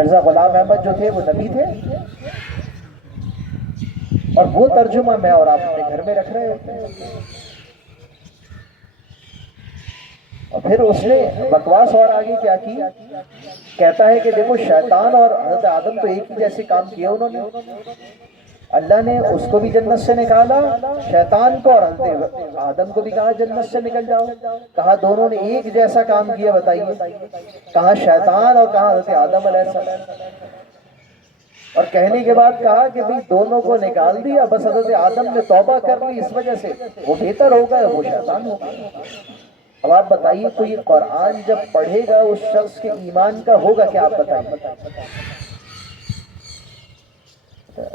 مرزا غلام احمد جو تھے وہ نبی تھے، اور وہ ترجمہ میں اور آپ اپنے گھر میں رکھ رہے ہوتے ہیں۔ اور پھر اس نے بکواس اور آگے کیا کی، کہتا ہے کہ دیکھو شیطان اور حضرت آدم تو ایک ہی جیسے کام کیے انہوں نے، اللہ نے اس کو بھی جنت سے نکالا، شیطان کو اور حضرت آدم کو بھی کہا جنت سے نکل جاؤ، کہا دونوں نے ایک جیسا کام کیا، بتائیے، کہا شیطان اور کہا حضرت آدم علیہ السلام، اور کہنے کے بعد کہا کہ بھی دونوں کو نکال دیا، بس حضرت آدم نے توبہ کر لی، اس وجہ سے وہ بہتر ہو گئے، وہ شیطان ہو گئے۔ اب آپ بتائیے تو یہ قرآن جب پڑھے گا اس شخص کے ایمان کا ہوگا کیا، آپ بتائیے۔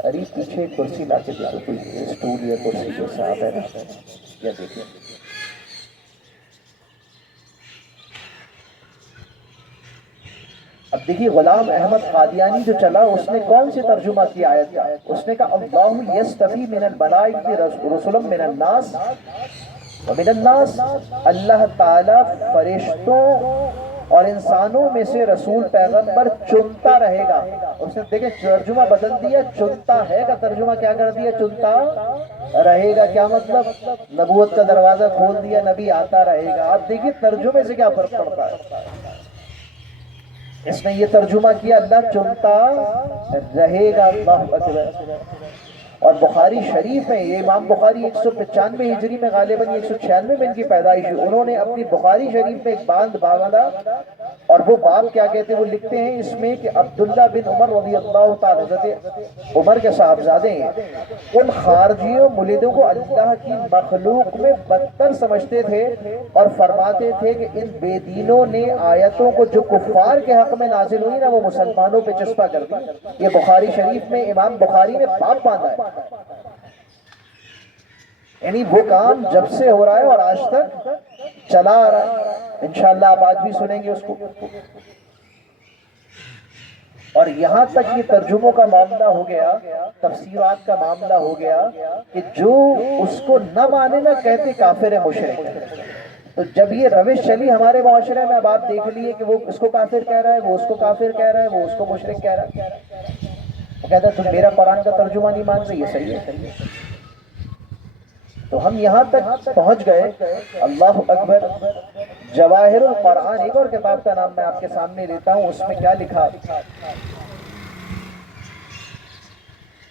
ارے پیچھے کرسی لا کے دیکھو، کوئی اسٹول یا کرسی جو صاحب ہے نا، یا دیکھیں۔ اب دیکھیے غلام احمد قادیانی جو چلا، اس نے کون سی ترجمہ کی آیت کا؟ اس نے کہا اللہ یستفی من الملائکۃ رسلا من الناس ومن الناس، اللہ تعالیٰ فرشتوں اور انسانوں میں سے رسول پیغمبر چنتا رہے گا۔ اس نے دیکھیں ترجمہ بدل دیا، چنتا ہے کا ترجمہ کیا کر دیا، چنتا رہے گا۔ کیا مطلب؟ نبوت کا دروازہ کھول دیا، نبی آتا رہے گا۔ آپ دیکھیے ترجمے سے کیا فرق پڑتا ہے۔ اس نے یہ ترجمہ کیا اللہ چنتا رہے گا، اللہ اکبر۔ اور بخاری شریف میں، یہ امام بخاری 195 ہجری میں غالباً 196 میں ان کی پیدائش ہوئی، انہوں نے اپنی بخاری شریف میں ایک باندھ باندھا، اور وہ باب کیا کہتے ہیں، وہ لکھتے ہیں اس میں کہ عبداللہ بن عمر رضی اللہ تعالی، حضرت عمر کے صاحبزادے ہیں، ان خارجیوں ملیدوں کو اللہ کی مخلوق میں بدتر سمجھتے تھے، اور فرماتے تھے کہ ان بے دینوں نے آیتوں کو جو کفار کے حق میں نازل ہوئی نا، وہ مسلمانوں پہ چسپا کر دی۔ یہ بخاری شریف میں امام بخاری نے باب باندھا ہے، یعنی وہ کام جب سے ہو رہا ہے اور آج تک چلا آ رہا ہے۔ انشاءاللہ آپ آج بھی سنیں گے اس کو۔ اور یہاں تک یہ ترجموں کا معاملہ ہو گیا، تفسیرات کا معاملہ ہو گیا کہ جو اس کو نہ مانے نہ کہتے کافر ہے، مشرک ہے۔ تو جب یہ روش چلی ہمارے معاشرے میں، اب آپ دیکھ لیے کہ وہ اس کو کافر کہہ رہا ہے، وہ اس کو کافر کہہ رہا ہے، وہ اس کو مشرک کہہ رہا ہے، وہ کہتا ہے تم میرا قرآن کا ترجمہ نہیں مان رہے، یہ صحیح ہے۔ تو ہم یہاں تک پہنچ گئے، اللہ اکبر۔ جواہر القرآن ایک اور کتاب کا نام میں آپ کے سامنے لیتا ہوں، اس میں کیا لکھا،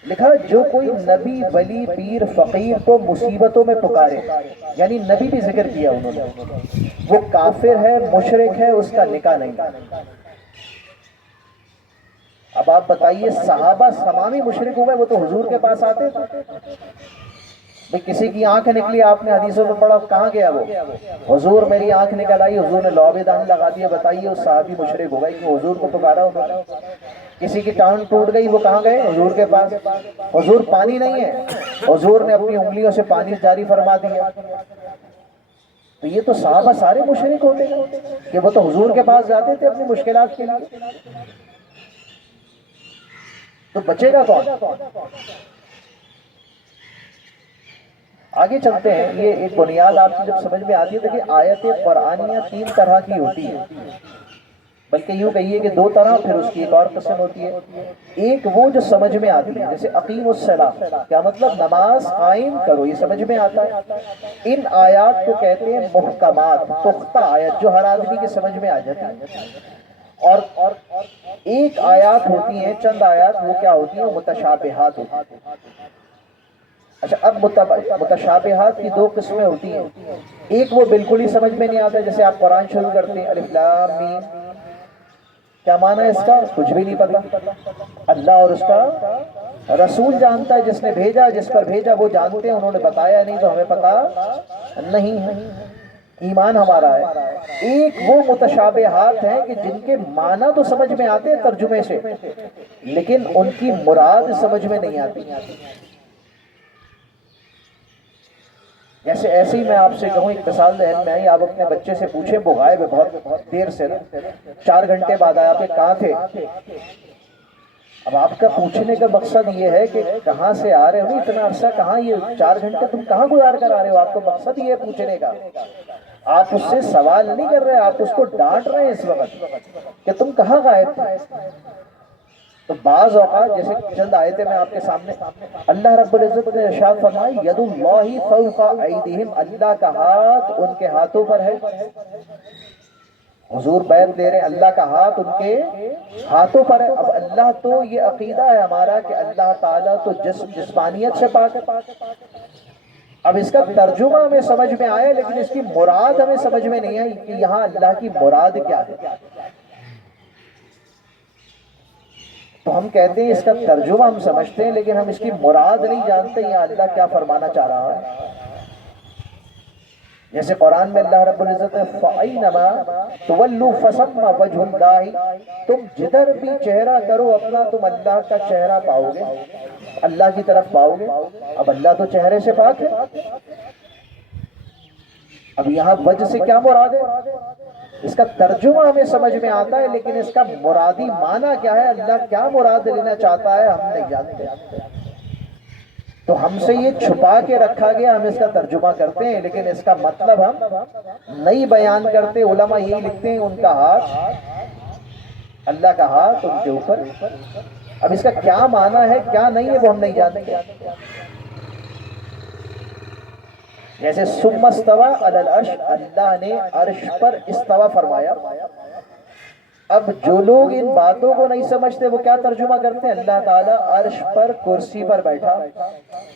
لکھا جو کوئی نبی ولی پیر فقیر کو مصیبتوں میں پکارے، یعنی نبی بھی ذکر کیا انہوں نے، وہ کافر ہے، مشرک ہے، اس کا نکاح نہیں۔ اب آپ بتائیے صحابہ تمامی مشرک ہوئے، وہ تو حضور کے پاس آتے تھے۔ کسی کی آنکھ نکلی، آپ نے حدیثوں میں پڑھا، کہاں گیا وہ؟ حضور میری آنکھ نکل آئی، حضور نے لعب دہن لگا دیا، بتائیے اس صحابی مشرک ہو گئے کہ حضور کو پکارا انہوں نے۔ کسی کی ٹانگ ٹوٹ گئی، وہ کہاں گئے؟ حضور کے پاس۔ حضور پانی نہیں ہے، حضور نے اپنی انگلیوں سے پانی جاری فرما دیا۔ تو یہ تو صحابہ سارے مشرک ہوتے کہ وہ تو حضور کے پاس جاتے تھے اپنی مشکلات کے لیے، تو بچے گا کون؟ آگے چلتے ہیں، یہ ایک بنیاد آپ کی جب سمجھ میں آتی ہے، دیکھیں آیت قرآنیہ 3 طرح کی ہوتی ہے، بلکہ یوں کہیے کہ 2 طرح، پھر اس کی ایک اور قسم ہوتی ہے۔ ایک وہ جو سمجھ میں آتی ہے، جیسے اقیم الصلاۃ، کیا مطلب؟ نماز قائم کرو، یہ سمجھ میں آتا ہے۔ ان آیات کو کہتے ہیں محکمات، پختہ آیت، جو ہر آدمی کی سمجھ میں آ جاتی ہے۔ اور ایک آیات ہوتی ہیں، چند آیات، وہ کیا ہوتی ہیں؟ متشابہات ہوتی ہیں۔ اچھا، اب متشابہات کی 2 قسمیں ہوتی ہیں، ایک وہ بالکل ہی سمجھ میں نہیں آتا، جیسے آپ قرآن شروع کرتے ہیں الف لام میم، کیا معنی ہے اس کا؟ کچھ بھی نہیں پتا، اللہ اور اس کا رسول جانتا ہے، جس نے بھیجا، جس پر بھیجا وہ جانتے ہیں، انہوں نے بتایا نہیں تو ہمیں پتا نہیں ہے، ایمان ہمارا ہے۔ ایک وہ متشابہات ہیں کہ جن کے معنی تو سمجھ میں آتے ہیں ترجمے سے، لیکن ان کی مراد سمجھ میں نہیں آتی۔ جیسے ایسے ہی میں آپ سے کہوں، ایک مثال ذہن میں آئی، آپ اپنے بچے سے پوچھیں، وہ غائب ہے بہت دیر سے، 4 گھنٹے بعد آیا، آپ کہاں تھے؟ اب آپ کا پوچھنے کا مقصد یہ ہے کہ کہاں سے آ رہے ہو، اتنا عرصہ کہاں، یہ 4 گھنٹے تم کہاں گزار کر آ رہے ہو؟ آپ کا مقصد یہ ہے پوچھنے کا، آپ اس سے سوال نہیں کر رہے، آپ اس کو ڈانٹ رہے ہیں اس وقت کہ تم کہاں غائب تھے۔ تو بعض اوقات جیسے چند آیتیں میں آپ کے سامنے، اللہ رب العزت نے ارشاد فرمائی ید اللہ فوق ایدیہم، اللہ کا ہاتھ ان کے ہاتھوں پر ہے۔ حضور بیعت دے رہے ہیں اللہ کا ہاتھ ان کے ہاتھوں پر ہے۔ اب اللہ تو یہ عقیدہ ہے ہمارا کہ اللہ تعالیٰ تو جسمانیت سے پاک ہے۔ اب اس کا ترجمہ ہمیں سمجھ میں آیا لیکن اس کی مراد ہمیں سمجھ میں نہیں آئی کہ یہاں اللہ کی مراد کیا ہے۔ تو ہم کہتے ہیں اس کا ترجمہ ہم سمجھتے ہیں لیکن ہم اس کی مراد نہیں جانتے یہاں اللہ کیا فرمانا چاہ رہا ہے۔ جیسے قرآن میں اللہ رب العزت فَأَيْنَمَا تُوَلُّوا فَثَمَّ وَجْهُ اللَّهِ، تم جدھر بھی چہرہ کرو اپنا تم اللہ کا چہرہ پاؤ گے، اللہ کی طرف پاؤ گے۔ اب اللہ تو چہرے سے پاک ہے۔ اب یہاں وجہ سے کیا مراد ہے؟ اس کا ترجمہ ہمیں سمجھ میں آتا ہے لیکن اس کا مرادی معنی کیا ہے، اللہ کیا مراد لینا چاہتا ہے ہم نہیں جانتے۔ تو ہم سے یہ چھپا کے رکھا گیا، ہم اس کا ترجمہ کرتے ہیں لیکن اس کا مطلب ہم نہیں بیان کرتے۔ علماء یہی لکھتے ہیں ان کا ہاتھ، اللہ کا ہاتھ ان کے اوپر۔ اب اس کا کیا معنی ہے کیا نہیں ہے وہ ہم نہیں جانتے۔ جیسے ثم استوى علی العرش، اللہ نے عرش پر استوا فرمایا۔ اب جو لوگ ان باتوں کو نہیں سمجھتے وہ کیا ترجمہ کرتے ہیں، اللہ تعالیٰ عرش پر کرسی پر بیٹھا۔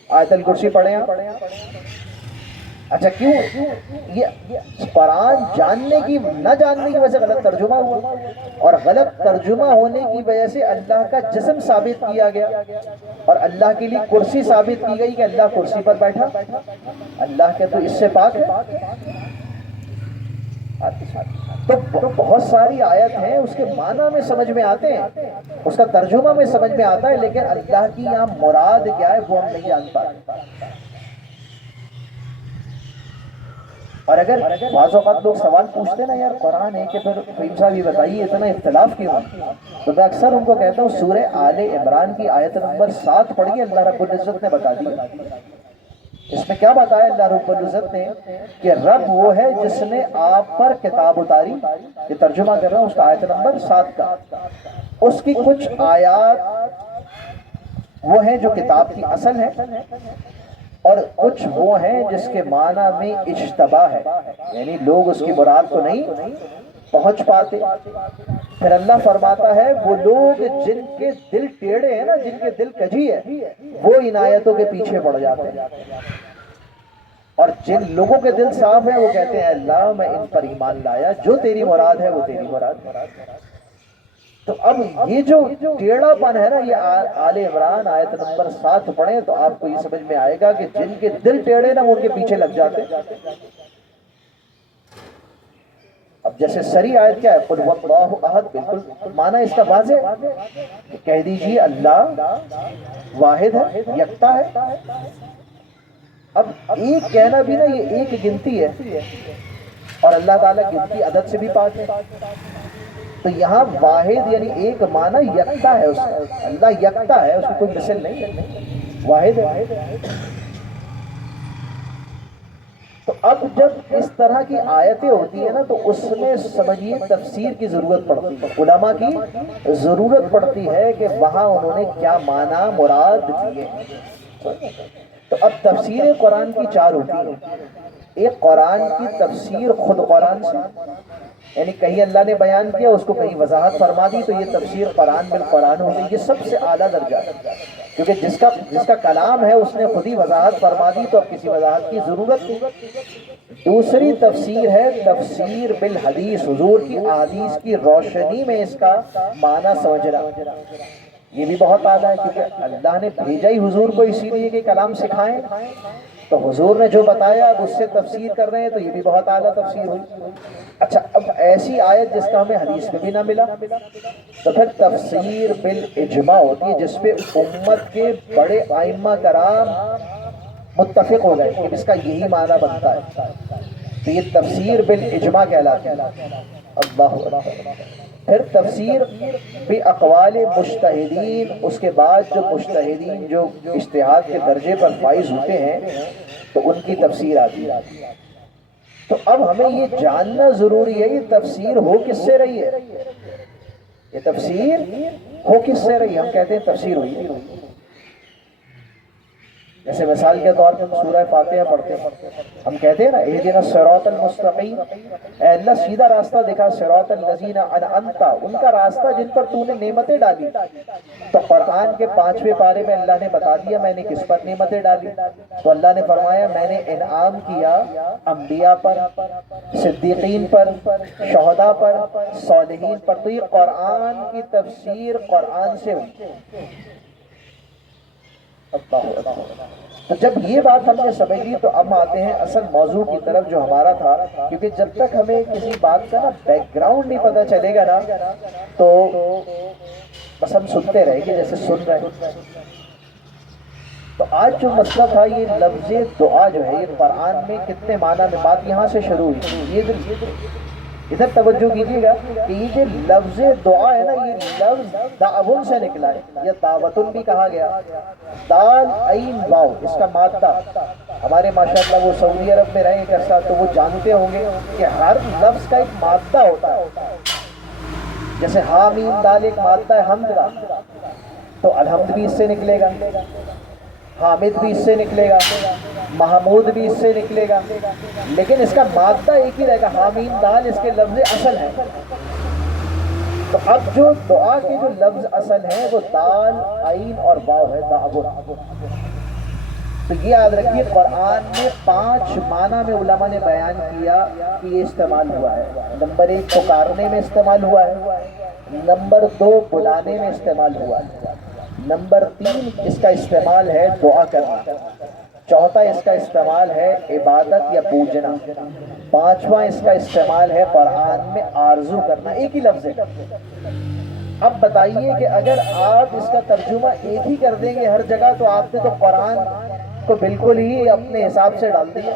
آیت الکرسی پڑھیں آپ۔ اچھا کیوں یہ قرآن جاننے کی نہ جاننے کی وجہ سے غلط ترجمہ ہوا، اور غلط ترجمہ ہونے کی وجہ سے اللہ کا جسم ثابت کیا گیا اور اللہ کے لیے کرسی ثابت کی گئی کہ اللہ کرسی پر بیٹھا۔ اللہ کے تو اس سے پاک ہے۔ تو بہت ساری آیت ہیں اس کے معنی میں سمجھ میں آتے ہیں، اس کا ترجمہ میں سمجھ میں آتا ہے لیکن اللہ کی یہاں مراد کیا ہے وہ ہم نہیں جان پاتے۔ اور اگر بعض اوقات لوگ سوال پوچھتے نا یار قرآن ہے کہ پھر فہیم صاحب یہ بتائیے اتنا اختلاف کیوں ہے، تو میں اکثر ان کو کہتا ہوں سورہ آل عمران کی آیت نمبر 7 پڑھیے، اللہ رب العزت نے بتا دیا۔ اس میں کیا بتایا اللہ رب العزت نے کہ رب وہ ہے جس نے آپ پر کتاب اتاری، یہ ترجمہ کر رہا ہوں اس کا آیت نمبر 7 کا۔ اس کی کچھ آیات وہ ہیں جو کتاب کی اصل ہے اور کچھ وہ ہیں جس کے معنی میں اشتباہ ہے، یعنی لوگ اس کی مراد کو نہیں پہنچ پاتے۔ پھر اللہ فرماتا ہے وہ لوگ جن کے دل ٹیڑے ہیں نا، جن کے دل کجی ہے، وہ ان آیتوں کے پیچھے پڑ جاتے ہیں، اور جن لوگوں کے دل صاف ہیں وہ کہتے ہیں اللہ میں ان پر ایمان لایا، جو تیری مراد ہے وہ تیری مراد ہے۔ تو اب یہ جو ٹیڑھا پن ہے نا، یہ آل عمران آیت نمبر 7 پڑھیں تو آپ کو یہ سمجھ میں آئے گا کہ جن کے دل ٹیڑھے نا وہ ان کے پیچھے لگ جاتے۔ اب جیسے سری آیت کیا ہے، قل هو اللہ احد، بالکل معنی اس کا واضح، کہہ دیجئے اللہ واحد ہے، یکتا ہے۔ اب ایک کہنا بھی نا یہ ایک گنتی ہے اور اللہ تعالیٰ گنتی عدد سے بھی پاک ہے، تو یہاں واحد یعنی ایک معنی یکتا ہے، اس کا اللہ یکتا ہے، اس کی کوئی مثل نہیں ہے، واحد ہے۔ تو اب جب اس طرح کی آیتیں ہوتی ہیں نا تو اس میں سمجھیے تفسیر کی ضرورت پڑتی ہے، علماء کی ضرورت پڑتی ہے کہ وہاں انہوں نے کیا معنی مراد دیے۔ تو اب تفسیر قرآن کی 4 ہوتی ہیں۔ ایک قرآن کی تفسیر خود قرآن سے، یعنی کہیں اللہ نے بیان کیا اس کو کہیں وضاحت فرما دی تو یہ تفسیر قرآن بالقرآن ہو گئی، یہ سب سے اعلیٰ درجہ ہے، کیونکہ جس کا کلام ہے اس نے خود ہی وضاحت فرما دی تو اب کسی وضاحت کی ضرورت نہیں۔ دوسری تفسیر ہے تفسیر بالحدیث، حضور کی احادیث کی روشنی میں اس کا معنی سمجھنا، یہ بھی بہت اعلیٰ ہے، کیونکہ اللہ نے بھیجا ہی حضور کو اسی لیے کہ کلام سکھائیں، تو حضور نے جو بتایا اب اس سے تفسیر کر رہے ہیں تو یہ بھی بہت اعلیٰ تفسیر ہوئی۔ اچھا اب ایسی آیت جس کا ہمیں حدیث میں بھی نہ ملا تو پھر تفسیر بالاجماع ہوتی ہے، جس پہ امت کے بڑے ائمہ کرام متفق ہو گئے کہ اس کا یہی معنی بنتا ہے، تو یہ تفسیر بالاجماع کہلاتی ہے۔ اللہ اکبر۔ پھر تفسیر باقوال مجتہدین، اس کے بعد جو مجتہدین جو اجتہاد کے درجے پر فائز ہوتے ہیں تو ان کی تفسیر آتی ہے۔ تو اب ہمیں یہ جاننا ضروری ہے یہ تفسیر ہو کس سے رہی ہے، یہ تفسیر ہو کس سے رہی؟ ہم کہتے ہیں تفسیر ہوئی. جیسے مثال کے طور پر ہم سورہ فاتحہ پڑھتے ہیں, ہم کہتے ہیں نا اہدنا الصراط المستقیم, اے اللہ سیدھا راستہ دکھا, صراط الذین انعمت, ان کا راستہ جن پر تو نے نعمتیں ڈالی. تو قرآن کے 5ویں پارے میں اللہ نے بتا دیا میں نے کس پر نعمتیں ڈالی. تو اللہ نے فرمایا میں نے انعام کیا انبیاء پر, صدیقین پر, شہداء پر, صالحین پر. تو یہ قرآن کی تفسیر قرآن سے ہوئی. تو جب یہ بات ہم نے سمجھ لی تو اب آتے ہیں اصل موضوع کی طرف جو ہمارا تھا. کیونکہ جب تک ہمیں کسی بات کا نا بیک گراؤنڈ نہیں پتا چلے گا نا تو بس ہم سنتے رہیں گے جیسے سن رہے ہیں. تو آج جو مسئلہ تھا یہ لفظ دعا جو ہے یہ قرآن میں کتنے معنی میں, بات یہاں سے شروع ہوئی. یہ ادھر توجہ کیجیے گا کہ یہ جو لفظ دعا ہے نا یہ لفظ دعون سے نکلا ہے, یا دعوتن بھی کہا گیا. دال عین واو اس کا مادہ, ہمارے ماشاءاللہ وہ سعودی عرب میں رہے ایک عرصہ تو وہ جانتے ہوں گے کہ ہر لفظ کا ایک مادہ ہوتا ہے. جیسے حامیم دال ایک مادہ ہے حمد کا, تو الحمد بھی اس سے نکلے گا, حامد بھی اس سے نکلے گا, محمود بھی اس سے نکلے گا, لیکن اس کا مادہ ایک ہی رہے گا. حامیم دال اس کے لفظ اصل ہے. تو اب جو دعا کے جو لفظ اصل ہیں وہ دال عین اور واو ہے, دعوت. تو یہ یاد رکھیے قرآن میں 5 معنی میں علماء نے بیان کیا کہ یہ استعمال ہوا ہے. نمبر 1 پکارنے میں استعمال ہوا ہے, نمبر 2 بلانے میں استعمال ہوا ہے, نمبر 3 اس کا استعمال ہے دعا کرنا, چوتھا اس کا استعمال ہے عبادت یا پوجنا, 5واں اس کا استعمال ہے قرآن میں آرزو کرنا. ایک ہی لفظ ہے. اب بتائیے کہ اگر آپ اس کا ترجمہ ایک ہی کر دیں گے ہر جگہ تو آپ نے تو قرآن کو بالکل ہی اپنے حساب سے ڈال دیا.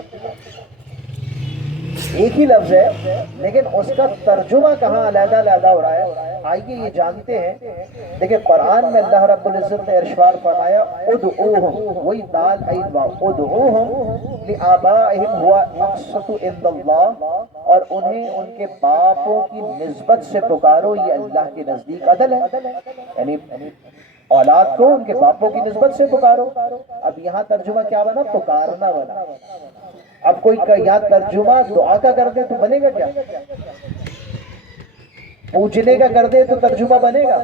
ایک ہی لفظ ہے لیکن اس کا ترجمہ کہاں علیحدہ علیحدہ ہو رہا ہے. آئیے یہ جانتے ہیں. دیکھیں قرآن میں اللہ رب العزت نے ارشاد فرمایا ادعوہم, وہی دال عین واو, ادعوہم لآبائہم ہوا اقسط عند اللہ, اور انہیں ان کے باپوں کی نسبت سے پکارو یہ اللہ کے نزدیک عدل ہے. یعنی اولاد کو ان کے باپوں کی نسبت سے پکارو. اب یہاں ترجمہ کیا بنا؟ پکارنا بنا. اب کوئی یہاں ترجمہ دعا کا کر دے تو بنے گا کیا؟ پوجنے کا کر دے تو ترجمہ بنے گا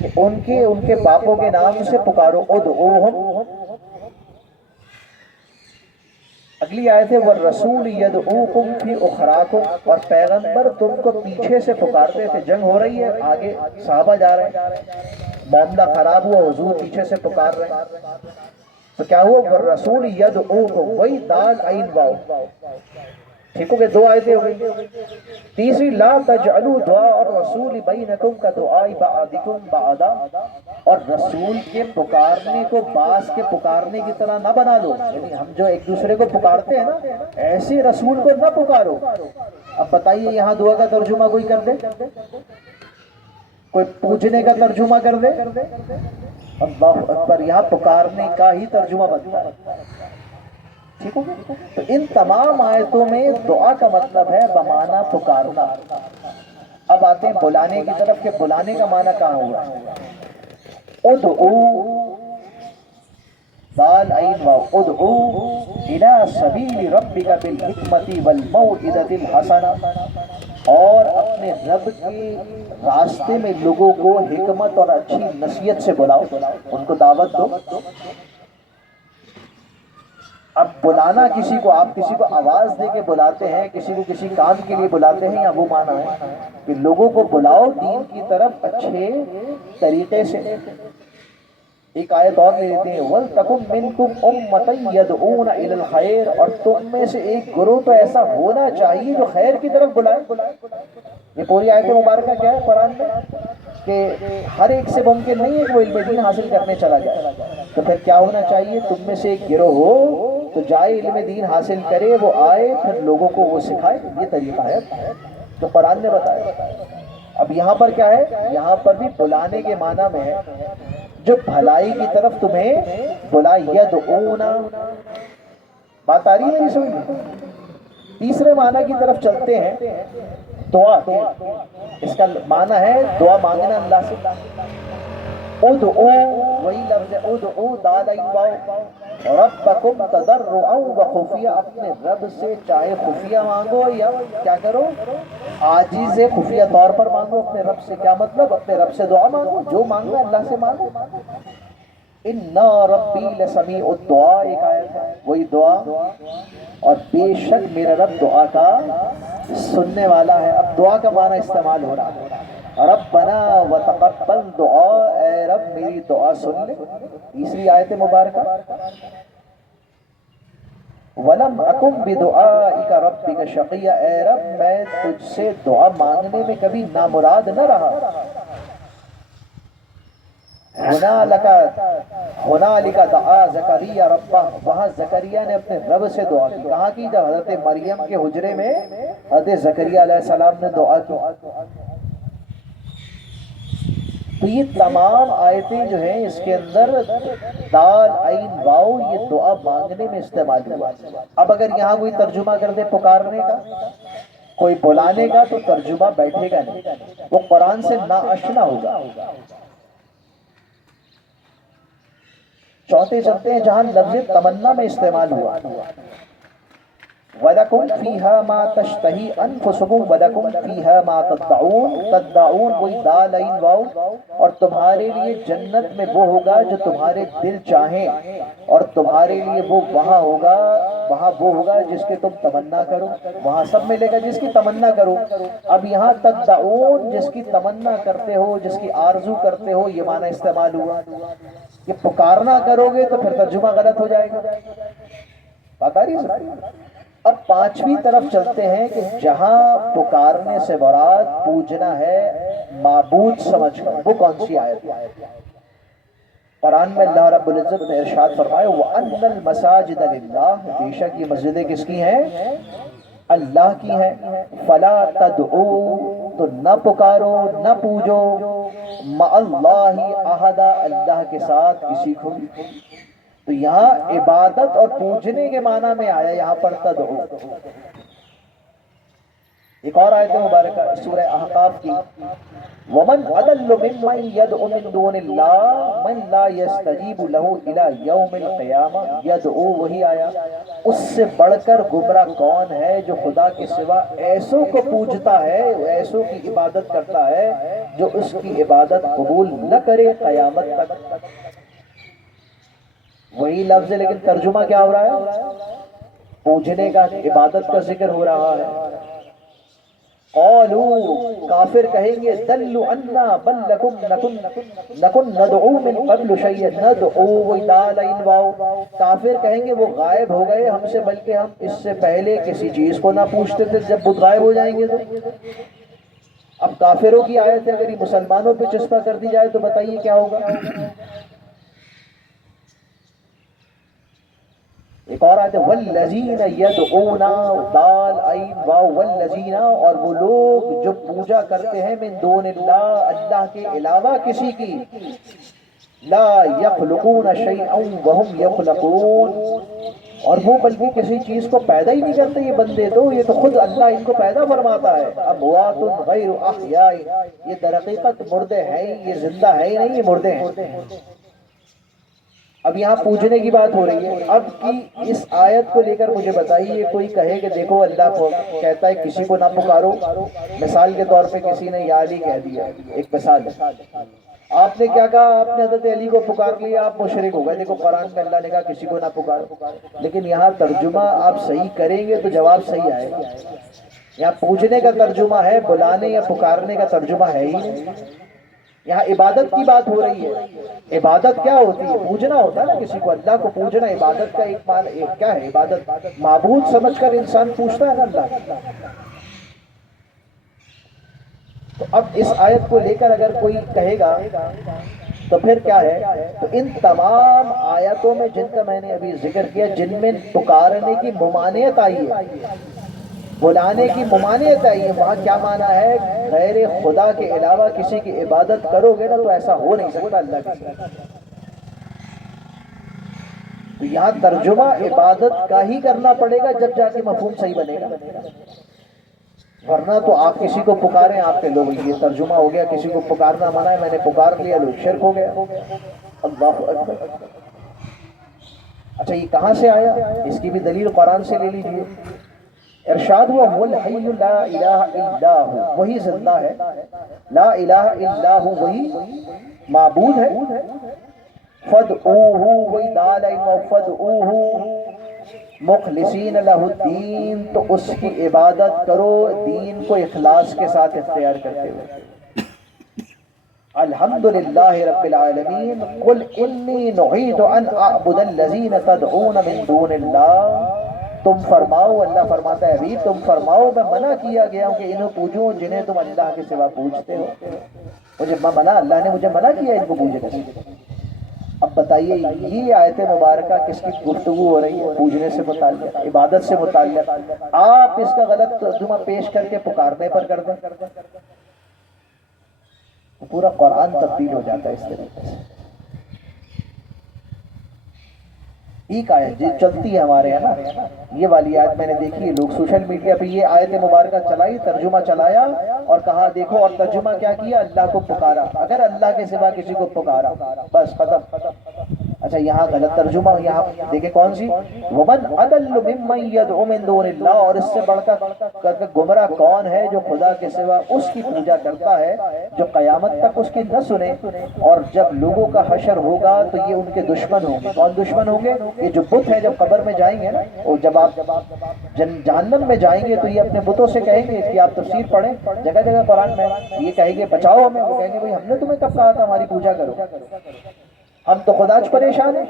کہ ان کے باپوں کے نام سے پکارو. ادعوہم. اگلی آیت ہے والرسول یدعوکم فی اخراکم, اور پیغمبر تم کو پیچھے سے پکارتے تھے. جنگ ہو رہی ہے, آگے صحابہ جا رہے ہیں, معاملہ خراب ہوا, حضور پیچھے سے پکار رہے ہیں. تو کیا ہوا؟ والرسول یدعوکم, وہی دال عین واو. ٹھیک ہو گئے, 2 آیتیں ہو گئی. تیسری لا تجعلوا دعاء الرسول بینکم کدعاء بعضکم بعضا, اور رسول کے پکارنے کو بعض کے پکارنے کی طرح نہ بنا لو. یعنی ہم جو ایک دوسرے کو پکارتے ہیں نا ایسے رسول کو نہ پکارو. اب بتائیے یہاں دعا کا ترجمہ کوئی کر دے, کوئی پوجنے کا ترجمہ کر دے, اللہ اکبر, یہاں پکارنے کا ہی ترجمہ بنتا ہے. ٹھیک ہو گیا؟ تو ان تمام آیتوں میں دعا کا مطلب ہے بمانا پکارنا. اب آتے ہیں بلانے کی طرف کہ بلانے کا معنی کہاں ہوا؟ ادعو دال عین واو, ادعو الی سبیل ربک بالحکمت والموعظۃ الحسنہ, اور اپنے رب کے راستے میں لوگوں کو حکمت اور اچھی نصیحت سے بلاؤ, ان کو دعوت دو. اب بلانا کسی کو, آپ کسی کو آواز دے کے بلاتے ہیں, کسی کو کسی کام کے لیے بلاتے ہیں, یا وہ معنی ہے کہ لوگوں کو بلاؤ دین کی طرف اچھے طریقے سے. ایک آیت اور لے لیتے ہیں وَلْتَكُمْ مِنْكُمْ أُمَّةً يَدْعُونَ إِلَى الْخَيْرِ, اور تم میں سے ایک گروہ تو ایسا ہونا چاہیے جو خیر کی طرف بلائے. یہ پوری آیت مبارکہ کیا ہے قرآن میں کہ ہر ایک سے ممکن نہیں ہے کہ وہ علم دین حاصل کرنے چلا جائے. تو پھر کیا ہونا چاہیے؟ تم میں سے ایک گروہ ہو تو جائے علم دین حاصل کرے, وہ آئے پھر لوگوں کو وہ سکھائے. یہ طریقہ ہے جو قرآن نے بتایا. اب یہاں پر کیا ہے؟ یہاں پر بھی بلانے کے معنی میں ہے جو بھلائی کی طرف تمہیں بلائے. یدعونا, بات آ رہی ہے نہیں سمجھ؟ تیسرے معنی کی طرف چلتے ہیں دعا اس کا معنی ہے دعا مانگنا اللہ سے. ادعو وہی لفظ ہے ادعو دال واو ربکم تضرعا وخفیہ، اپنے رب سے چاہے خفیہ مانگو یا کیا کرو عاجز خفیہ طور پر مانگو اپنے رب سے. کیا مطلب؟ اپنے رب سے دعا مانگو، جو مانگنا اللہ سے مانگو. ان ربی لسمیع الدعاء ایک آیت ہے وہی دعا، اور بے شک میرا رب دعا کا سننے والا ہے. اب دعا کا معنی استعمال ہو رہا ہے ربنا وتقبل دعا، اے رب میری دعا سن لے. تیسری آیت مبارکہ وَلَمْ أَكُمْ بِدُعَائِكَ رَبِّكَ شَقِيًّا، اے رب میں تجھ سے دعا مانگنے میں کبھی نامراد نہ رہا. ہنالک دعا زکریا ربہ، وہاں زکریا نے اپنے رب سے دعا کی. کہاں کی؟ جب حضرت مریم کے حجرے میں حضرت زکریا علیہ السلام نے دعا کی. تو یہ تمام آیتیں جو ہیں اس کے اندر دال عین واو یہ دعا مانگنے میں استعمال ہوا. اب اگر یہاں کوئی ترجمہ کر دے پکارنے کا، کوئی بلانے کا، تو ترجمہ بیٹھے گا نہیں، وہ قرآن سے ناآشنا ہوگا. چوتھے چلتے ہیں جہاں لفظ تمنا میں استعمال ہوا وَلَكُمْ فِيهَا مَا تَشْتَهِي أَنفُسُكُمْ وَلَكُمْ فِيهَا مَا تَدَّعُونَ. تدعون وہی دال عین واو، اور تمہارے لیے جنت میں وہ ہوگا جو تمہارے دل چاہیں، اور تمہارے لیے وہ وہاں وہ ہوگا جس کی تم تمنا کرو. وہاں سب ملے گا جس کی تمنا کرو. اب یہاں تدعون جس کی تمنا کرتے ہو، جس کی آرزو کرتے ہو، یہ معنی استعمال ہوا. یہ پکارنا کرو گے تو پھر ترجمہ غلط ہو جائے گا. بات آ رہی ہے؟ اب پانچویں طرف چلتے ہیں کہ جہاں پکارنے سے مراد پوجنا ہے معبود سمجھ کر، وہ کون سی آیت ہے؟ قرآن میں اللہ رب العزت نے ارشاد فرمایا وَأَنَّ الْمَسَاجِدَ لِلَّهِ، بے شک یہ مسجدیں کس کی ہیں؟ اللہ کی ہیں. فَلَا تَدْعُوا، تو نہ پکارو نہ پوجو مَعَ اللَّهِ أَحَدًا، اللہ کے ساتھ کسی کو. تو یہاں عبادت اور پوجنے کے معنی میں آیا یہاں پر تدعو. ایک اور آیت مبارکہ سورہ احقاف کی وَمَنْ أَضَلُّ مِمَّنْ يَدْعُ مِن دُونِ اللَّهِ مَنْ لَا يَسْتَجِيبُ لَهُ إِلَى يَوْمِ الْقِيَامَةِ. يَدْعُو وہی آیا. اس سے بڑھ کر گمراہ کون ہے جو خدا کے سوا ایسوں کو پوجتا ہے، ایسوں کی عبادت کرتا ہے جو اس کی عبادت قبول نہ کرے قیامت تک. وہی لفظ ہے لیکن ترجمہ کیا ہو رہا ہے؟ پوجنے کا، عبادت کا ذکر ہو رہا ہے. قالوا، کافر کہیں گے دلوا عنا بل نکن ندعو من قبل شیئا. ندعو وہی دال عین واو، کافر کہیں گے وہ غائب ہو گئے ہم سے، بلکہ ہم اس سے پہلے کسی چیز کو نہ پوچھتے تھے. جب بت غائب ہو جائیں گے تو اب کافروں کی آیت ہے، اگر یہ مسلمانوں پہ چسپا کر دی جائے تو بتائیے کیا ہوگا. ایک اور آیت ہے والذین یدعون دال عین واو والذین، اور وہ لوگ جو پوجا کرتے ہیں من دون اللہ، اللہ کے علاوہ کسی کی، لا یخلقون شیئا وهم یخلقون، اور وہ بلکہ کسی چیز کو پیدا ہی نہیں کرتے. یہ بندے تو یہ تو خود اللہ ان کو پیدا فرماتا ہے. اموات غیر احیاء، یہ در حقیقت مردے ہیں، یہ زندہ ہے ہی نہیں، یہ مردے ہیں. اب یہاں پوجنے کی بات ہو رہی ہے. اب کی اس آیت کو لے کر مجھے بتائیے کوئی کہے کہ دیکھو اللہ کہتا ہے کسی کو نہ پکارو. مثال کے طور پہ کسی نے یا علی کہہ دیا، ایک مثال ہے. آپ نے کیا کہا؟ آپ نے حضرت علی کو پکار لیا، آپ مشرک ہو گئے. دیکھو قرآن میں اللہ نے کہا کسی کو نہ پکارو، لیکن یہاں ترجمہ آپ صحیح کریں گے تو جواب صحیح آئے گا. یہاں پوجنے کا ترجمہ ہے، بلانے یا پکارنے کا ترجمہ ہے ہی نہیں. یہاں عبادت کی بات ہو رہی ہے. عبادت کیا ہوتی ہے؟ پوجنا ہوتا ہے نا کسی کو. اللہ کو پوجنا عبادت کا ایک معنی کیا ہے؟ عبادت معبود سمجھ کر انسان پوچھتا ہے نا اللہ. تو اب اس آیت کو لے کر اگر کوئی کہے گا تو پھر کیا ہے؟ تو ان تمام آیتوں میں جن کا میں نے ابھی ذکر کیا، جن میں پکارنے کی ممانعت آئی ہے، بلانے کی ممانعت آئی ہے، وہاں کیا معنی ہے؟ غیر خدا کے علاوہ کسی کی عبادت کرو گے نا تو ایسا ہو نہیں سکتا اللہ کے ساتھ. تو یہاں ترجمہ عبادت کا ہی کرنا پڑے گا جب جا کے مفہوم صحیح بنے گا. ورنہ تو آپ کسی کو پکاریں آپ کے لوگ، یہ ترجمہ ہو گیا کسی کو پکارنا منع ہے، میں نے پکار لیا لوگ شرک ہو گیا۔ اللہ اکبر۔ اچھا یہ کہاں سے آیا؟ اس کی بھی دلیل قرآن سے لے لیجیے۔ ارشاد ہوا هو الحی لا الہ الا ہو، وہی زندہ ہے، لا الہ الا ہو وہی معبود ہے، فدعوہ وہی دال ہے، فدعوہ مخلصین لہ الدین، تو اس کی عبادت کرو دین کو اخلاص کے ساتھ اختیار کرتے ہوئے۔ الحمدللہ رب العالمین، قل انی نہیت ان اعبد الذین تدعون من دون اللہ، تم فرماؤ، اللہ فرماتا ہے ابھی تم فرماؤ میں منع کیا گیا ہوں کہ انہیں پوجو جنہیں تم اللہ کے سوا پوجتے ہو۔ مجھے منع، اللہ نے مجھے منع کیا ان کو پوجنے سے۔ اب بتائیے یہ آیت مبارکہ کس کی گفتگو ہو رہی ہے؟ پوجنے سے متعلق، عبادت سے متعلق۔ آپ اس کا غلط ترجمہ پیش کر کے پکارنے پر کر دیں، پورا قرآن تبدیل ہو جاتا ہے اس طریقے سے۔ ایک آیت جو چلتی ہے ہمارے یہاں نا، یہ والی آیت میں نے دیکھی ہے، لوگ سوشل میڈیا پہ یہ آیت مبارکہ چلائی، ترجمہ چلایا اور کہا دیکھو، اور ترجمہ کیا کیا؟ اللہ کو پکارا، اگر اللہ کے سوا کسی کو پکارا بس ختم۔ اچھا یہاں غلط ترجمہ، یہاں دیکھیں کون سی، وَمَنْ أَضَلُّ مِمَّنْ يَدْعُو مِن دُونِ اللَّهِ، اور اس سے بڑھ کر گمراہ کون ہے جو خدا کے سوا اس کی پوجا کرتا ہے جو قیامت تک اس کی نہ سنے، اور جب لوگوں کا حشر ہوگا تو یہ ان کے دشمن ہوں گے۔ کون دشمن ہوں گے؟ یہ جو بت ہے، جب قبر میں جائیں گے نا، اور جب آپ جہنم میں جائیں گے تو یہ اپنے بتوں سے کہیں گے، اس کی آپ تفسیر پڑھیں جگہ جگہ قرآن میں، یہ کہیں گے بچاؤ ہمیں، وہ کہیں گے بھئی ہم نے تمہیں کب کہا تھا ہماری پوجا کرو، ہم تو خدا پریشان ہیں۔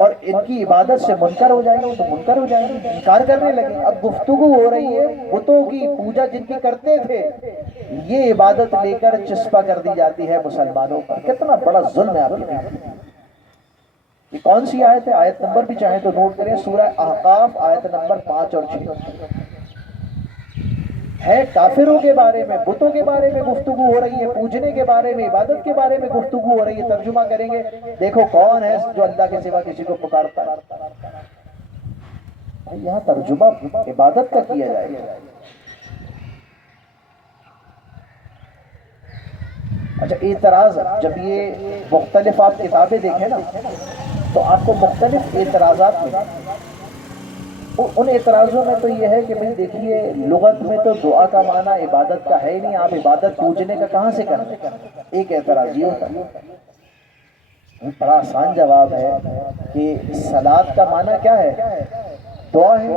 اور ان کی عبادت سے منکر ہو جائیں گے تو منکر ہو جائیں گے، انکار کرنے لگے۔ اب گفتگو ہو رہی ہے بتوں کی پوجا جن کی کرتے تھے، یہ عبادت لے کر چسپا کر دی جاتی ہے مسلمانوں پر۔ کتنا بڑا ظلم ہے آپ کے ساتھ۔ یہ کون سی آیت ہے؟ آیت نمبر بھی چاہیں تو نوٹ کریں، سورہ احقاف آیت نمبر 5 اور 6 ہے۔ کافروں کے بارے میں، بتوں کے بارے میں گفتگو ہو رہی ہے، پوجنے کے بارے میں، عبادت کے بارے میں گفتگو ہو رہی ہے۔ ترجمہ کریں گے دیکھو کون ہے جو اللہ کے سوا کسی کو پکارتا ہے۔ یہاں ترجمہ عبادت کا کیا جائے گا۔ اچھا اعتراض، جب یہ مختلف آپ کتابیں دیکھیں نا تو آپ کو مختلف اعتراضات ملیں۔ ان اعتراضوں میں تو یہ ہے کہ بھئی دیکھیے لغت میں تو دعا کا معنی عبادت کا ہے ہی نہیں، آپ عبادت پوجنے کا کہاں سے کریں؟ ایک اعتراض یہ ہوتا ہے۔ بڑا آسان جواب ہے کہ صلاۃ کا معنی کیا ہے؟ دعا ہے۔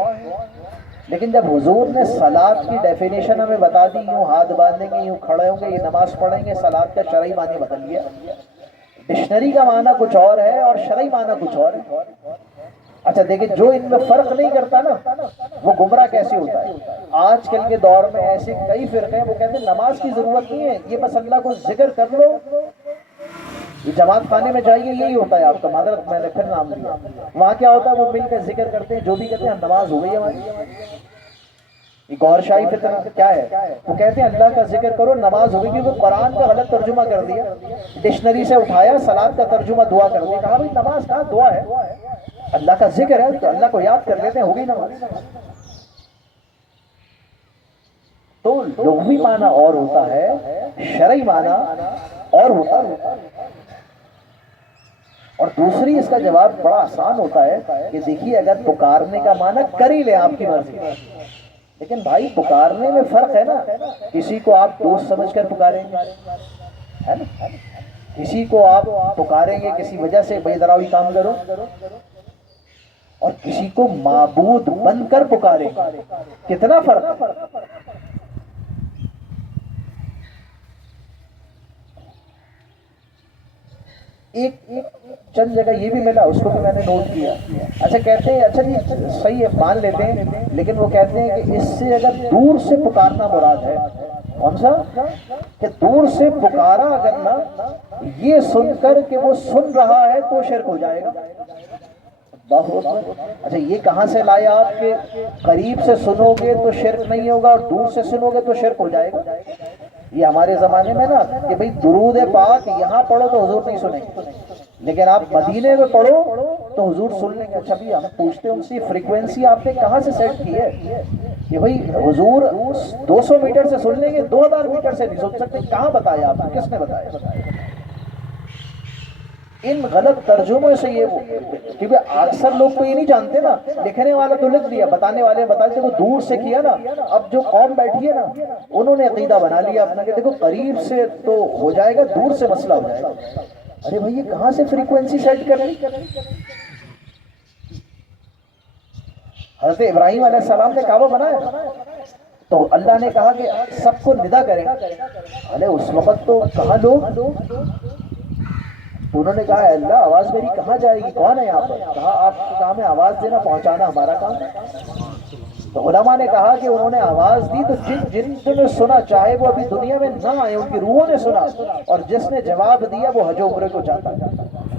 لیکن جب حضور نے صلاۃ کی ڈیفینیشن ہمیں بتا دی، یوں ہاتھ باندھیں گے، یوں کھڑے ہوں گے، یہ نماز پڑھیں گے، صلاۃ کا شرعی معنی بدل گیا۔ ڈکشنری کا معنی کچھ اور ہے اور شرعی معنی کچھ اور ہے۔ اچھا دیکھیں جو ان میں فرق نہیں کرتا نا وہ گمراہ کیسے ہوتا ہے؟ آج کل کے دور میں ایسے کئی فرقے ہیں، وہ کہتے ہیں نماز کی ضرورت نہیں ہے، یہ بس اللہ کو ذکر کر لو۔ یہ جماعت خانے میں جائیے یہی ہوتا ہے آپ کا، معذرت میں نے پھر نام لیا، وہاں کیا ہوتا ہے وہ مل کر ذکر کرتے ہیں، جو بھی کہتے ہیں نماز ہو گئی ہماری۔ یہ غور شاہی فطرت کیا ہے؟ وہ کہتے ہیں اللہ کا ذکر کرو نماز ہوگی، کیونکہ قرآن کا غلط ترجمہ کر دیا، ڈکشنری سے اٹھایا، صلاۃ کا ترجمہ دعا کر دیا، کہا بھائی نماز کہاں دعا ہے، اللہ کا ذکر ہے تو اللہ کو یاد کر لیتے ہیں، ہوگی نماز۔ تو لغوی معنی اور ہوتا ہے، شرعی معنی اور ہوتا ہے۔ اور دوسری اس کا جواب بڑا آسان ہوتا ہے کہ دیکھیے اگر پکارنے کا معنی کر ہی لیں آپ کی مرضی، لیکن بھائی پکارنے میں فرق ہے نا، کسی کو آپ دوست سمجھ کر پکاریں گے، ہے نا، کسی کو آپ پکاریں گے کسی وجہ سے، بھائی ذرا وہی کام کرو، اور کسی کو معبود بن کر پکاریں گے، کتنا فرق ہے۔ ایک چند جگہ یہ بھی ملا، اس کو بھی میں نے نوٹ کیا۔ اچھا کہتے ہیں، اچھا جی صحیح ہے مان لیتے ہیں، لیکن وہ کہتے ہیں کہ اس سے اگر دور سے پکارنا مراد ہے، کون سا؟ کہ دور سے پکارا اگر نا، یہ سن کر کہ وہ سن رہا ہے تو شرک ہو جائے گا۔ اچھا یہ کہاں سے لائے آپ کہ قریب سے سنو گے تو شرک نہیں ہوگا اور دور سے سنو گے تو شرک ہو جائے گا؟ یہ ہمارے زمانے میں نا کہ بھئی درود پاک یہاں پڑھو تو حضور نہیں سنیں گے، لیکن آپ مدینے میں پڑھو تو حضور سن لیں گے. اچھا بھی ہم پوچھتے ہیں ان سے فریکوینسی آپ نے کہاں سے سیٹ کی ہے کہ بھائی حضور 200 میٹر سے سن لیں گے 2000 میٹر سے نہیں سن سکتے, کہاں بتایا آپ کو, کس نے بتایا؟ ان غلط ترجموں سے یہ کیونکہ اکثر لوگ تو یہ نہیں جانتے نا, لکھنے والا تو لکھ دیا, بتانے والے بتا دیتے, وہ دور سے کیا نا. اب جو قوم بیٹھی ہے نا انہوں نے عقیدہ بنا لیا اپنا کہ دیکھو قریب سے تو ہو جائے گا, دور سے مسئلہ ہو جائے گا. ارے بھائی یہ کہاں سے فریکوینسی سیٹ کر لی؟ حضرت ابراہیم علیہ السلام نے کعبہ بنایا تو اللہ نے کہا کہ سب کو ندا کریں. ارے اس وقت تو کہاں لوگ, تو انہوں نے کہا اے اللہ آواز میری کہاں جائے گی, کون ہے یہاں پر؟ کہا آپ کا کام ہے آواز دینا, پہنچانا ہمارا کام ہے. تو علماء نے کہا کہ انہوں نے آواز دی تو جن نے سنا, چاہے وہ ابھی دنیا میں نہ آئے, ان کی روحوں نے سنا, اور جس نے جواب دیا وہ حج و عمرے کو جاتا,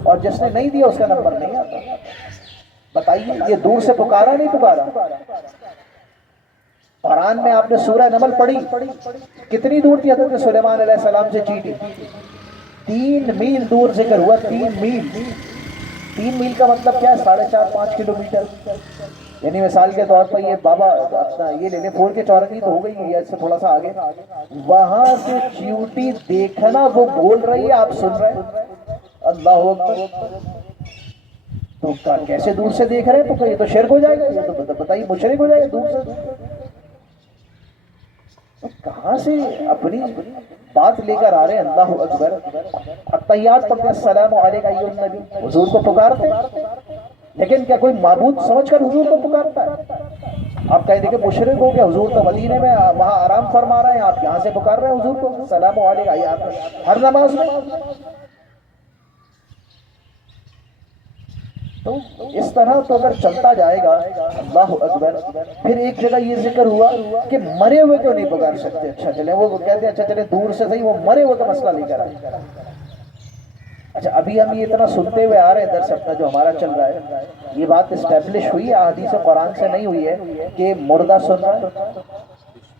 اور جس نے نہیں دیا اس کا نمبر نہیں آتا. بتائیے یہ دور سے پکارا نہیں پکارا؟ قرآن میں آپ نے سورہ نمل پڑھی, کتنی دور تھی حضرت سلیمان علیہ السلام سے چیٹی؟ 3 میل دور ذکر ہوا. 3 میل, 3 میل کا مطلب کیا ہے؟ 4.5-5 کلومیٹر. یعنی مثال کے طور پر یہ بابا اپنا یہ لے لیں 4 کے چورنگی تو ہو گئی, یا اس سے تھوڑا سا آگے, وہاں سے چیوٹی دیکھنا, وہ بول رہی ہے آپ سن رہے ہیں, اللہ اکبر. تو کیسے دور سے دیکھ رہے ہیں؟ تو یہ تو شرک ہو جائے گا, یہ تو بتائیے مشرک ہو جائے گا دور سے. کہاں سے اپنی بات لے کر آ رہے ہیں؟ اللہ اکبر. التحیات پڑھتے السلام علیکم ایھا النبی, حضور کو پکارتے, لیکن کیا کوئی معبود سمجھ کر حضور کو پکارتا ہے؟ آپ کہیں دیکھیں مشرک ہو گیا, حضور تو مدینے میں وہاں آرام فرما رہے ہیں, آپ یہاں سے پکار رہے ہیں حضور کو السلام علیکم ہر نماز میں. تو اس طرح تو اگر چلتا جائے گا, اللہ اکبر. پھر ایک جگہ یہ ذکر ہوا کہ مرے ہوئے کیوں نہیں پکار سکتے. اچھا چلیں, وہ کہتے ہیں اچھا چلیں دور سے صحیح, وہ مرے ہوئے کا مسئلہ لے کر آئے. اچھا ابھی ہم یہ اتنا سنتے ہوئے آ رہے ہیں درس اپنا جو ہمارا چل رہا ہے, یہ بات اسٹیبلش ہوئی ہے, احادیث قرآن سے نہیں ہوئی ہے کہ مردہ سن رہا ہے.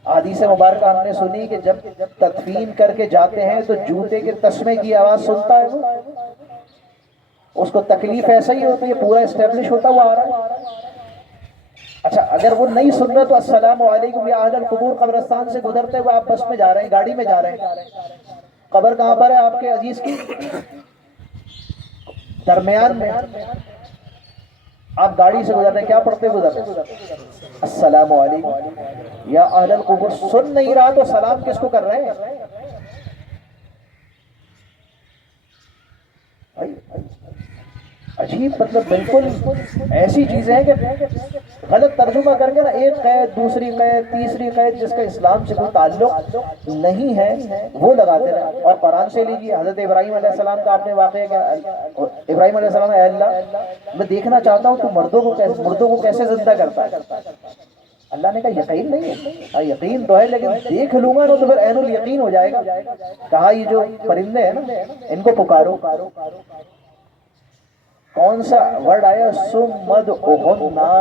احادیث مبارکہ ہم نے سنی کہ جب تدفین کر کے جاتے ہیں تو جوتے کے تسمے کی آواز سنتا ہے, وہ اس کو تکلیف ایسا ہی ہوتی ہے, پورا اسٹیبلش ہوتا ہوا آ رہا ہے. اچھا اگر وہ نہیں سن رہا تو السلام علیکم یا اہل القبور, قبرستان سے گزرتے ہوئے آپ بس میں جا رہے ہیں, گاڑی میں جا رہے ہیں, قبر کہاں پر ہے آپ کے عزیز کی؟ درمیان میں. آپ گاڑی سے گزر رہے ہیں, کیا پڑھتے گزر رہے ہیں؟ السلام علیکم یا اہل القبور. سن نہیں رہا تو سلام کس کو کر رہے ہیں؟ عجیب, مطلب بالکل ایسی چیزیں ہیں کہ غلط ترجمہ کر کے نا, ایک قید دوسری قید تیسری قید, جس کا اسلام سے کوئی تعلق نہیں ہے وہ لگاتے رہے. اور قرآن سے لیجیے, حضرت ابراہیم علیہ السلام کا آپ نے واقعہ کیا, ابراہیم علیہ السلام, اے اللہ میں دیکھنا چاہتا ہوں تو مردوں کو کیسے زندہ کرتا ہے. اللہ نے کہا یقین نہیں ہے؟ یقین تو ہے لیکن دیکھ لوں گا تو پھر عین الیقین ہو جائے گا. کہا یہ جو پرندے ہیں نا ان کو پکارو. کون سا ورڈ آیا؟ سمد اوہنا,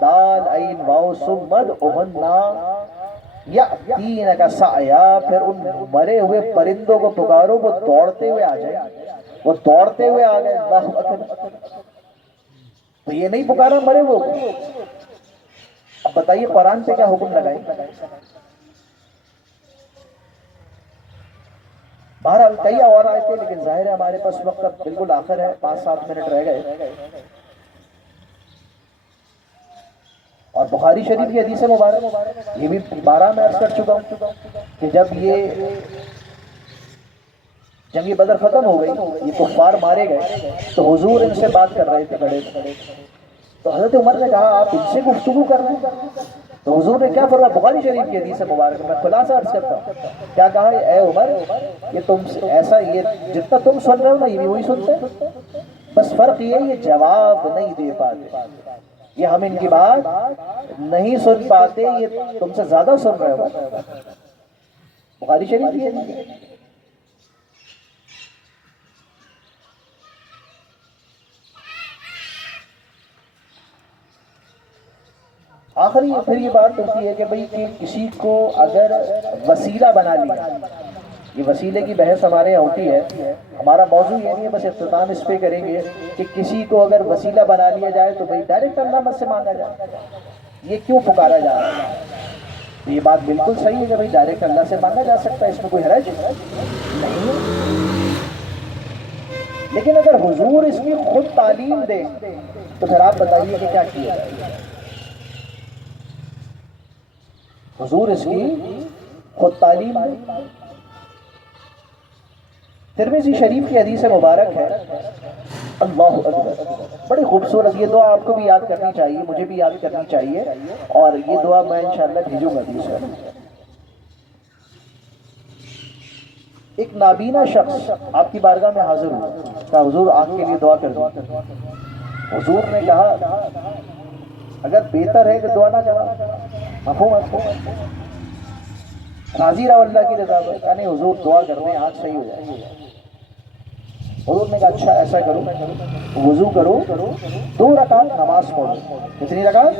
دال عین واو, سمد اوہنا یا تین کا سایہ. پھر ان مرے ہوئے پرندوں کو پکارو, وہ دوڑتے ہوئے آ جائے. وہ دوڑتے ہوئے آ گئے. اللہ اکبر. تو یہ نہیں پکارا مرے ہوئے. اب بتائیے قرآن پہ کیا حکم لگائیں؟ بہرحال کئی اور آئے تھے, لیکن ظاہر ہے ہمارے پاس وقت بالکل آخر ہے, 5-7 منٹ رہ گئے. اور بخاری شریف کی حدیث مبارک یہ بھی 12 میں عرض کر چکا ہوں کہ جب یہ جنگ بدر ختم ہو گئی, یہ کفار مارے گئے, تو حضور ان سے بات کر رہے تھے کھڑے. تو حضرت عمر نے کہا آپ ان سے گفتگو کر رہے ہیں؟ تو حضور نے کیا فرمایا؟ بخاری شریف کی حدیث مبارک میں خلاصہ عرض کرتا ہوں. کیا کہا؟ اے عمر, یہ تم ایسا, یہ جتنا تم سن رہے ہو نا یہ بھی وہی سنتے ہیں, بس فرق یہ ہے یہ جواب نہیں دے پاتے, یہ ہم ان کی بات نہیں سن پاتے, یہ تم سے زیادہ سن رہے ہو. بخاری شریف کی حدیث. آخری پھر یہ بات ہوتی ہے کہ بھئی کہ کسی کو اگر وسیلہ بنا لیا, یہ وسیلے کی بحث ہمارے یہاں ہوتی ہے، ہمارا موضوع یہ نہیں ہے، بس اختتام اس پہ کریں گے کہ کسی کو اگر وسیلہ بنا لیا جائے تو بھائی ڈائریکٹ اللہ مت سے مانگا جائے، یہ کیوں پکارا جا رہا ہے؟ تو یہ بات بالکل صحیح ہے کہ بھائی ڈائریکٹ اللہ سے مانگا جا سکتا ہے، اس میں کوئی حرج نہیں ہے، لیکن اگر حضور اس کی خود تعلیم دیں تو پھر آپ بتائیے کہ کیا کیا جائے؟ حضور اس کی خود تعلیم دیں۔ ترمذی شریف کی حدیث مبارک ہے، اللہ اکبر، بڑی خوبصورت یہ دعا آپ کو بھی یاد کرنی چاہیے، مجھے بھی یاد کرنی چاہیے، اور یہ دعا میں انشاءاللہ بھیجوں گا حدیث میں۔ ایک نابینا شخص آپ کی بارگاہ میں حاضر ہوا، کہا حضور آنکھ کے لیے دعا کر دیں۔ حضور نے کہا اگر بہتر ہے کہ دعا نہ کرا، مفہوم ہے، راضی رہا اللہ کی رضا پر، کہا نہیں حضور دعا کر دیں آنکھ صحیح ہو جائے۔ حضور نے کہا اچھا ایسا کرو، وضو کرو، 2 رکعت نماز پڑھو۔ کتنی رکعت؟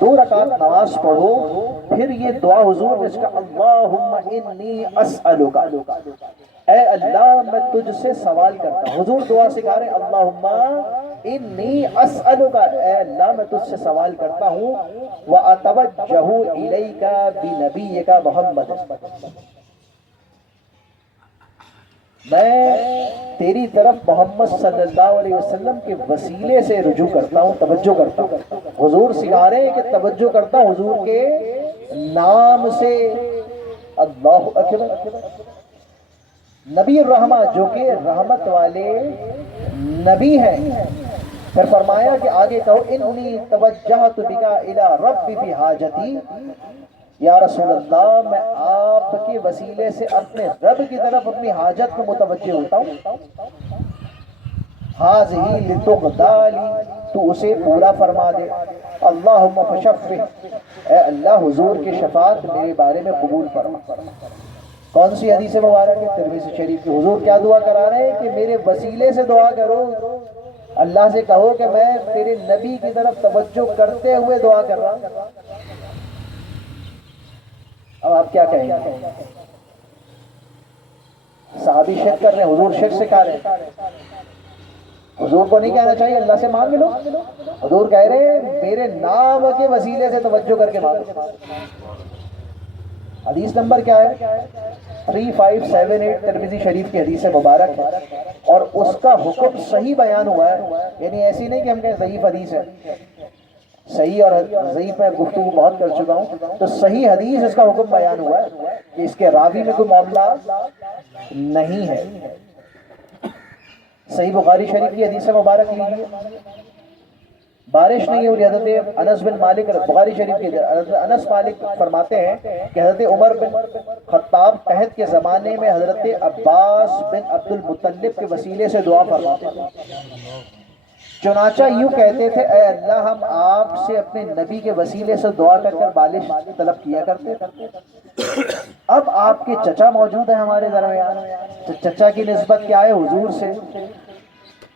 2 رکعت نماز پڑھو، پھر یہ دعا حضور نے اس کا اللہم انی اسألک، اے اللہ میں تجھ سے سوال کرتا ہوں۔ حضور دعا سکھا رہے ہیں اللہم انی اسألک، اے اللہ میں تجھ سے سوال کرتا ہوں، واتوجہ الیک بنبیک محمد، میں تیری طرف محمد صلی اللہ علیہ وسلم کے وسیلے سے رجوع کرتا ہوں، توجہ کرتا ہوں۔ حضور سکھا رہے ہیں کہ توجہ کرتا ہوں حضور کے نام سے، اللہ اکبر۔ نبی الرحمہ جو کہ رحمت والے نبی ہیں، پھر فرمایا کہ آگے کہو انی توجہت بک الی رب فی حاجتی، یا رسول اللہ میں آپ کے وسیلے سے اپنے رب کی طرف اپنی حاجت کو متوجہ ہوتا ہوں، ہاذہ لتقضی لی، تو اسے پورا فرما دے، اللہم فشفع، اے اللہ حضور کی شفاعت میرے بارے میں قبول فرما۔ کون سی حدیث مبارک ہے؟ ترمذی شریف کی۔ حضور کیا دعا کرا رہے ہیں کہ میرے وسیلے سے دعا کرو، اللہ سے کہو کہ میں تیرے نبی کی طرف توجہ کرتے ہوئے دعا کر رہا ہوں۔ اب آپ کیا کہیں گے؟ صحابی شک کر رہے ہیں، حضور شک سکھا رہے ہیں۔ حضور کو نہیں کہنا چاہیے اللہ سے مانگ لو، حضور کہہ رہے ہیں میرے نام کے وسیلے سے توجہ کر کے مانگو۔ حدیث نمبر کیا ہے؟ 3578 ترمذی شریف کی حدیث مبارک ہے، اور اس کا حکم صحیح بیان ہوا ہے، یعنی ایسی نہیں کہ ہم کہیں ضعیف حدیث ہے، صحیح اور ضعیف میں گفتگو بہت کر چکا ہوں، تو صحیح حدیث اس کا حکم بیان ہوا ہے کہ اس کے راوی میں کوئی معاملہ نہیں ہے۔ صحیح بخاری شریف کی حدیث مبارک لیجیے، بارش نہیں ہو رہی، حضرت انس بن مالک، بخاری شریف کی حضرت انس مالک فرماتے ہیں کہ حضرت عمر بن خطاب قحط کے زمانے میں حضرت عباس بن عبد المطلب کے وسیلے سے دعا فرماتے تھے، چنانچہ یوں کہتے تھے اے اللہ ہم آپ سے اپنے نبی کے وسیلے سے دعا کر کر بارش طلب کیا کرتے تھے، اب آپ کے چچا موجود ہیں ہمارے درمیان، تو چچا کی نسبت کیا ہے؟ حضور سے،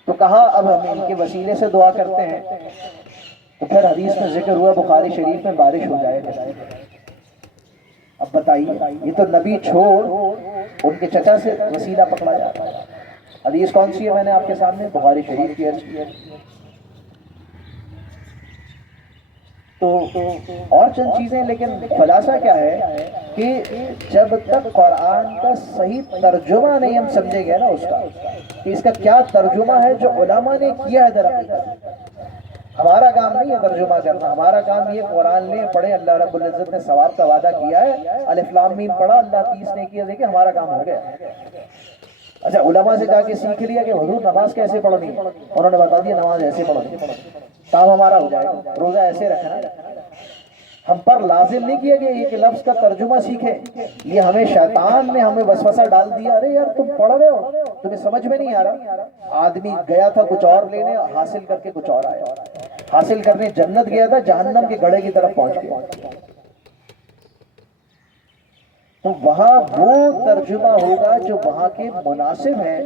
تو کہا اب ہم ان کے وسیلے سے دعا کرتے ہیں، تو پھر حدیث میں ذکر ہوا بخاری شریف میں بارش ہو جائے گا۔ اب بتائیے یہ تو نبی چھوڑ ان کے چچا سے وسیلہ پکڑا جاتا ہے۔ حدیث کون سی ہے؟ میں نے آپ کے سامنے بخاری شریف کی عرض کی ہے۔ تو اور چند چیزیں، لیکن خلاصہ کیا ہے کہ جب تک قرآن کا صحیح ترجمہ نہیں ہم سمجھے گئے نا اس کا، کہ اس کا کیا ترجمہ ہے جو علماء نے کیا ہے، درحقیقت ہمارا کام نہیں ہے ترجمہ کرنا، ہمارا کام یہ قرآن لیں پڑھیں، اللہ رب العزت نے ثواب کا وعدہ کیا ہے، الف لام میم پڑھا، اللہ 30 نے کیا، دیکھیں ہمارا کام ہو گیا۔ اچھا علماء سے جا کے سیکھ لیا کہ حضور نماز کیسے پڑھنی ہے، انہوں نے بتا دیا نماز ایسے پڑھنی، کام ہمارا ہو جائے گا، روزہ ایسے رکھنا۔ ہم پر لازم نہیں کیا کہ ایک لفظ کا ترجمہ سیکھیں، یہ ہمیں شیطان نے ہمیں وسوسہ ڈال دیا، ارے یار تم پڑھ رہے ہو تمہیں سمجھ میں نہیں آ رہا۔ آدمی گیا تھا کچھ اور لینے، حاصل کر کے کچھ اور آیا، حاصل کرنے جنت گیا تھا، جہنم کے گڑھے کی طرف پہنچ گیا۔ تو وہاں وہ ترجمہ ہوگا جو وہاں کے مناسب ہے۔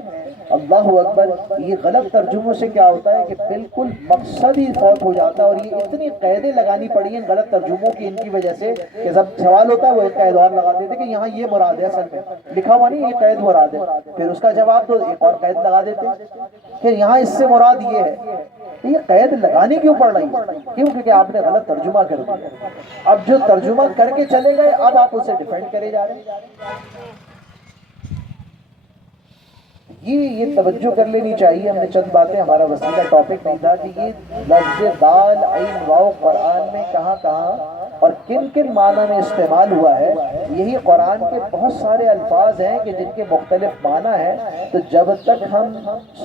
اللہ اکبر۔ یہ غلط ترجموں سے کیا ہوتا ہے کہ بالکل مقصد ہی فوت ہو جاتا ہے، اور یہ اتنی قیدیں لگانی پڑی ہیں غلط ترجموں کی ان کی وجہ سے کہ جب سوال ہوتا ہے وہ ایک قید اور لگا دیتے کہ یہاں یہ مراد ہے، اصل میں لکھا ہوا نہیں یہ قید مراد ہے، پھر اس کا جواب تو ایک اور قید لگا دیتے کہ یہاں اس سے مراد یہ ہے۔ یہ قید لگانی کیوں پڑ رہی ہے؟ کیوں؟ کیونکہ آپ نے غلط ترجمہ کر دیا۔ اب جو ترجمہ کر کے چلے گئے اب آپ اسے ڈیفینڈ کرے جا رہے ہیں۔ یہ توجہ کر لینی چاہیے۔ ہم نے چند باتیں، ہمارا وسیلہ ٹاپک نہیں تھا کہ یہ لفظ دال عین واو قرآن میں کہاں کہاں اور کن کن معنی میں استعمال ہوا ہے۔ یہی قرآن کے بہت سارے الفاظ ہیں کہ جن کے مختلف معنی ہیں، تو جب تک ہم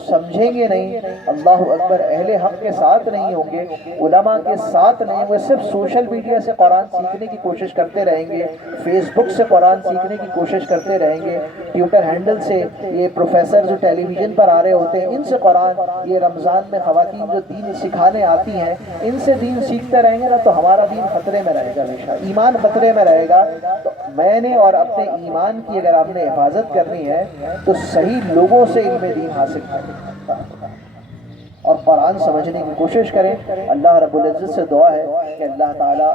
سمجھیں گے نہیں، اللہ اکبر، اہل حق کے ساتھ نہیں ہوں گے، علماء کے ساتھ نہیں ہوں گے، صرف سوشل میڈیا سے قرآن سیکھنے کی کوشش کرتے رہیں گے، فیس بک سے قرآن سیکھنے کی کوشش کرتے رہیں گے، ٹویٹر ہینڈل سے یہ پروفیسر جو ٹیلی ویژن پر آ رہے ہوتے ہیں ان سے قرآن، یہ رمضان میں خواتین جو دین سکھانے آتی ہیں ان سے دین سیکھتے رہیں گے نا، تو ہمارا دین خطرے میں رہے گا، ہمیشہ ایمان خطرے میں رہے گا۔ تو میں نے اور اپنے ایمان کی اگر آپ نے حفاظت کرنی ہے تو صحیح لوگوں سے علم دین حاصل کریں اور قرآن سمجھنے کی کوشش کریں۔ اللہ رب العزت سے دعا ہے کہ اللہ تعالی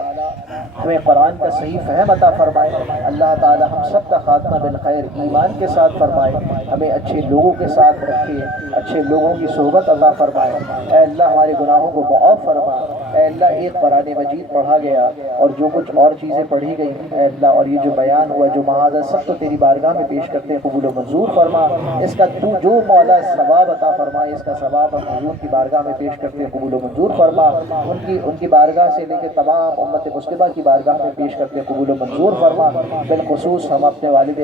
ہمیں قرآن کا صحیح فہم عطا فرمائے، اللہ تعالی ہم سب کا خاتمہ بالخیر ایمان کے ساتھ فرمائے، ہمیں اچھے لوگوں کے ساتھ رکھے، اچھے لوگوں کی صحبت عطا فرمائے۔ اے اللہ ہمارے گناہوں کو معاف فرما۔ اے اللہ ایک قرآن مجید پڑھا گیا اور جو کچھ اور چیزیں پڑھی گئی اے اللہ، اور یہ جو بیان ہوا جو محاذ سب تو تیری بارگاہ میں پیش کرتے ہیں، قبول و منظور فرما۔ اس کا تو جو مولا ثواب عطا فرمائے، اس کا ثواب ہم حضور کی بارگاہ میں پیش کرتے ہیں، قبول و منظور فرما۔ ان کی بارگاہ سے لے کے تمام امت مسلمہ کی بارگاہ میں پیش کرتے ہیں، قبول و منظور فرما۔ بالخصوص ہم اپنے والد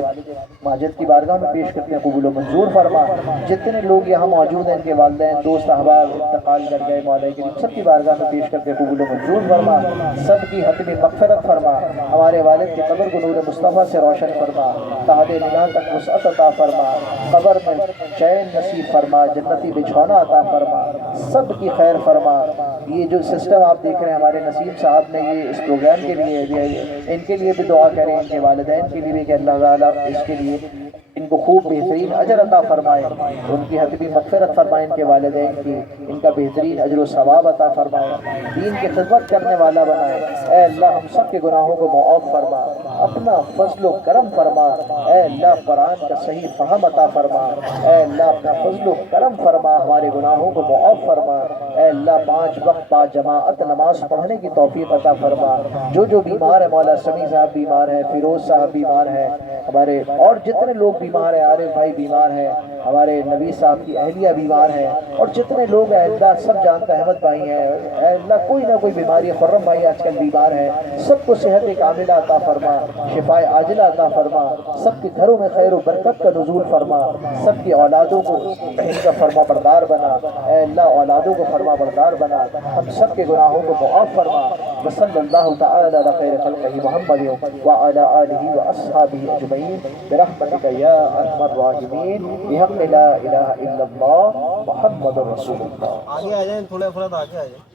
ماجد کی بارگاہ میں پیش کرتے ہیں، قبول و منظور فرما۔ جتنے لوگ یہاں موجود ہیں، ان کے والدین، دوست، احباب انتقال کر گئے، مولا کریم سب کی بارگاہ میں پیش کرتے ہیں، قبول و منظور فرما۔ سب کی حتمی مغفرت فرما، ہمارے والد کی قبر کو نور مصطفیٰ سے روشن فرما، تحت نگاہ تک وسعت عطا فرما، قبر میں چین نصیب فرما، جنتی بچھونا عطا فرما، سب کی خیر فرما۔ یہ جو سسٹم آپ دیکھ رہے ہیں ہمارے نسیم صاحب نے یہ اس پروگرام کے لیے، ان کے لیے بھی دعا کریں، ان کے والدین کے لیے بھی کہ اللہ تعالیٰ اس کے لیے ان کو خوب بہترین اجر عطا فرمائے، ان کی حتمی مغفرت فرمائے، ان کے والدین کی، ان کا بہترین اجر و ثواب عطا فرمائے، دین کی خدمت کرنے والا بنائے۔ اے اللہ ہم سب کے گناہوں کو معاف فرما، اپنا فضل و کرم فرما۔ اے اللہ قرآن کا صحیح فہم عطا فرما، اے اللہ اپنا فضل و کرم فرما، ہمارے گناہوں کو معاف فرما۔ اے اللہ 5 وقت با جماعت نماز پڑھنے کی توفیق عطا فرما۔ جو بیمار ہے، مولا سمیع صاحب بیمار ہے، فیروز صاحب بیمار ہے، ہمارے اور جتنے لوگ بیمار ہیں، عارف بھائی بیمار ہیں، ہمارے نبی صاحب کی اہلیہ بیمار ہیں، اور جتنے لوگ اے اللہ سب جانتا احمد بھائی ہیں، اے اللہ کوئی نہ کوئی بیماری، خرم بھائی آج کل بیمار ہیں، سب کو صحت کاملہ عطا فرما، شفاء عاجلہ عطا فرما، سب کے گھروں میں خیر و برکت کا نزول فرما، سب کی اولادوں کو ان کا فرما بردار بنا، اے اللہ اولادوں کو فرما بردار بنا، ہم سب کے گناہوں کو معاف فرما۔ وصلی اللہ تعالی علی خیر خلقہ محمد وعلی آلہ واصحابہ اجمعین برحمتک یا ارحم الراحمین بحق لا الہ الا اللہ محمد رسول اللہ۔ آگے آ جائیں، تھوڑا آگے آ جائیں۔